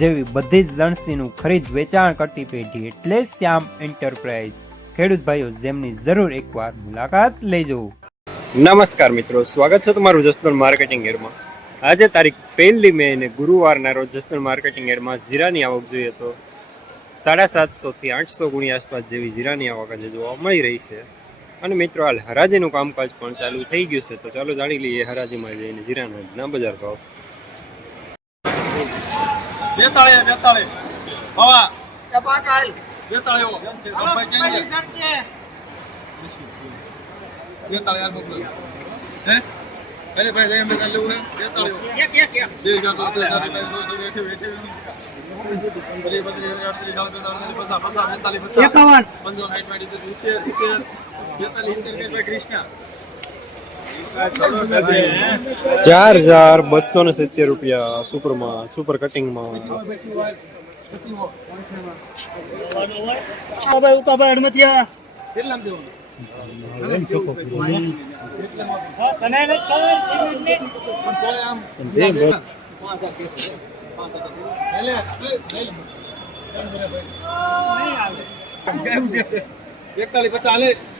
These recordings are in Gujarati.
જેવી બધી જ લણસીનું ખરીદ વેચાણ કરતી પેઢી એટલે શ્યામ એન્ટરપ્રાઇઝ. ખેડૂત ભાઈઓ, જેમની જરૂર એકવાર મુલાકાત લેજો. નમસ્કાર મિત્રો, સ્વાગત છે તમારું જસનલ માર્કેટિંગ એરમાં આજે તારીખ પહેલી મે અને ગુરુવારના રોજ જસનલ માર્કેટિંગ એરમાં જીરાની આવક જોઈએ તો સાડા સાતસોથી આઠસો ગુણી આસપાસ જેવી જીરાની આવક આજે જોવા મળી રહી છે. અને મિત્રો, હાલ હરાજીનું કામકાજ પણ ચાલુ થઈ ગયું છે. તો ચાલો જાણી લઈએ હરાજીમાં જઈને જીરાના બજાર ભાવ બેતાળીસ બેતાળીસ હવા બેતાળીસ હો. ગણભાઈ કેમ છે? બેતાળીસ હાલ મોકલો. હે? અરે ભાઈ, લઈ એમ કાલે લેવું ને? બેતાળીસ હો. બે હજાર તો બે હજાર, બે હજાર, બે હજાર, બે હજાર. બત્રીસ, બત્રીસ, અડત્રીસ, ચાલીસ, બેતાળીસ, પચાસ, પચાસ, બેતાળીસ, પચાસ. પંચાવન, સાઠ, સાઠ, સિત્તેર, સિત્તેર, સિત્તેર. સિત્તેર, કૃષ્ણ. ચાર હજાર બસો ને સિત્તેર રૂપિયા સુપરમાં સુપર કટિંગમાં? એકતાલીસ પચાસ.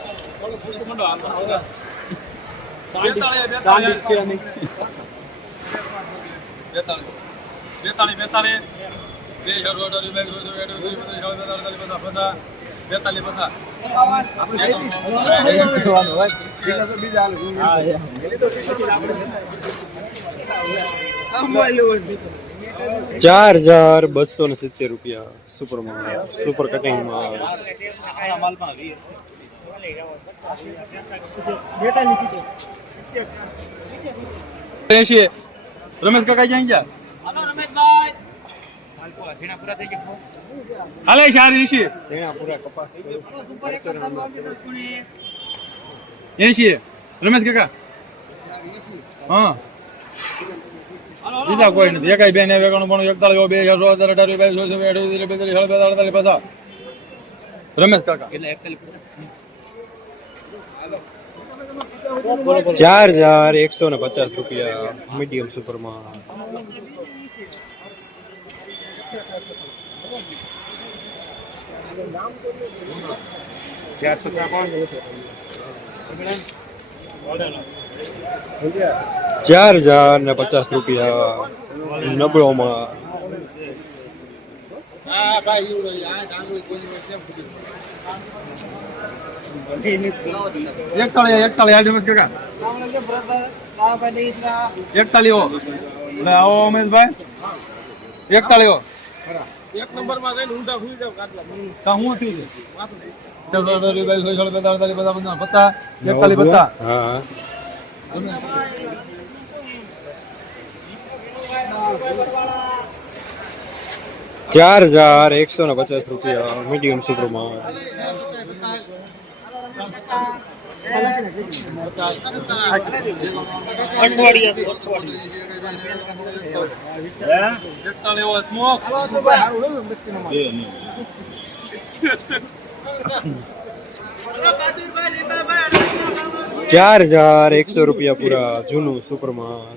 બેતાળીસ, બેતાળીસ. બેતાળીસ. બેતાળીસ, બેતાળીસ. બે હજાર અઢાર, બે હજાર અઢાર, બે હજાર અઢાર, બેતાળીસ, પચાસ, પચાસ. બેતાળીસ, પચાસ. ચાર હજાર બસો ને સિત્તેર રૂપિયા સુપરમાં સુપર કટિંગમાં એંશી. રમેશ કાકા ક્યાં ગયા હાલે ચાર એંશી એંશી રમેશ કાકા હા બીજા કોઈ નથી એકાઈ બેન એકાણું પણ એકતાળીસ બે હજાર સોળ હજાર અઢાર બે હજાર સોળ હજાર અઢાર બેતાલીસ હજાર અડતાલીસ પચાસ રમેશ કાકા ચાર હજાર એકસો ને પચાસ રૂપિયા મીડિયમ સુપરમાં ચાર હજાર ને પચાસ રૂપિયા નબળોમાં એકતાળીસ આ રમેશ કાકા એકતાલીસ એટલે આવો ઉમેશભાઈ એકતાલીસ હો એક નંબરમાં જઈને ઊંધા સુઈ જાવ કાટલા કા હું પચાસ હા ચાર હજાર એકસો ને પચાસ રૂપિયા મીડિયમ સુપરમાં એકતાલીસ હો સ્મોક ચાર હજાર એકસો રૂપિયા પૂરા જૂનું સુપરમાં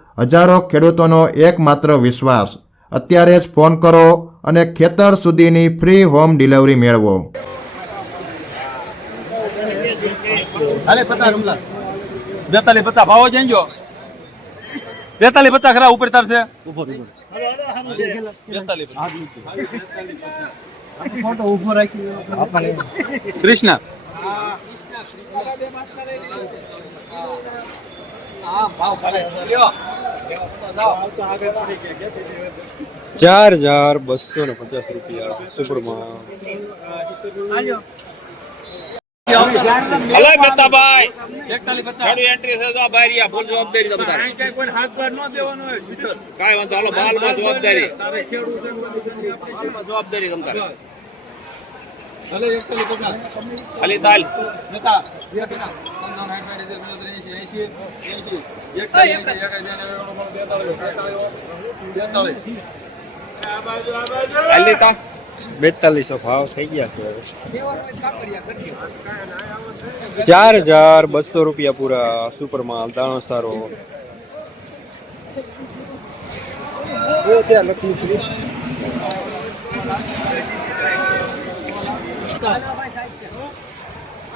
હજારો ખેડૂતોનો એકમાત્ર વિશ્વાસ. અત્યારે જ ફોન કરો અને ખેતર સુધીની ફ્રી હોમ ડિલિવરી મેળવો. બેતાલી ભાવો જઈજો પચાસ ખરા ઉપર તારશે? કૃષ્ણ. ચાર હજાર બસો ને પચાસ રૂપિયા. સુપરમાં. હલો. મહેતાભાઈ એન્ટ્રી છે તો ફૂલ જવાબદારી તમારી કઈ કોઈને હાથ બાર ન દેવાનો હોય વિઠ્ઠલ. વાંધો હાલો જવાબદારી. આપણે માલમાં જવાબદારી તમારી ખાલી તાલ. નેતા, બે કેના? પંચાવન, સાઠ, સાઠ, સિત્તેર, પંચોતેર, એંશી, એંશી, એંશી. એકતાલીસ, એંશી, એકાસી, નેવું, બેતાલીસ, બેતાલીસ, બેતાલીસ.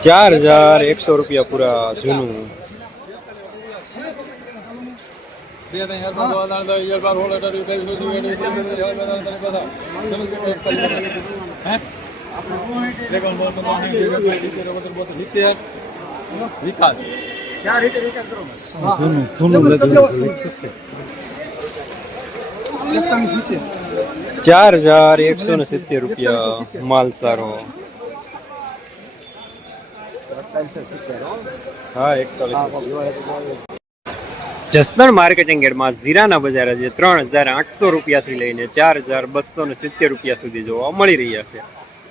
ચાર હજાર એકસો રૂપિયા પૂરા જૂનું. બે ત્રણ ચાર ચાર હજાર એકસો ને સિત્તેર રૂપિયા માલ સારો. હા, એકતાલીસ જસદણ માર્કેટિંગ યાર્ડમાં જીરાના બજાર આજે ત્રણ હજાર આઠસો રૂપિયાથી લઈને ચાર હજાર બસો ને સિત્તેર રૂપિયા સુધી જોવા મળી રહ્યા છે.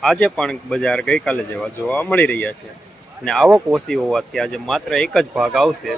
આજે પણ બજાર ગઈકાલે જેવા જોવા મળી રહ્યા છે. અને આવક ઓછી હોવાથી આજે માત્ર એક જ ભાગ આવશે.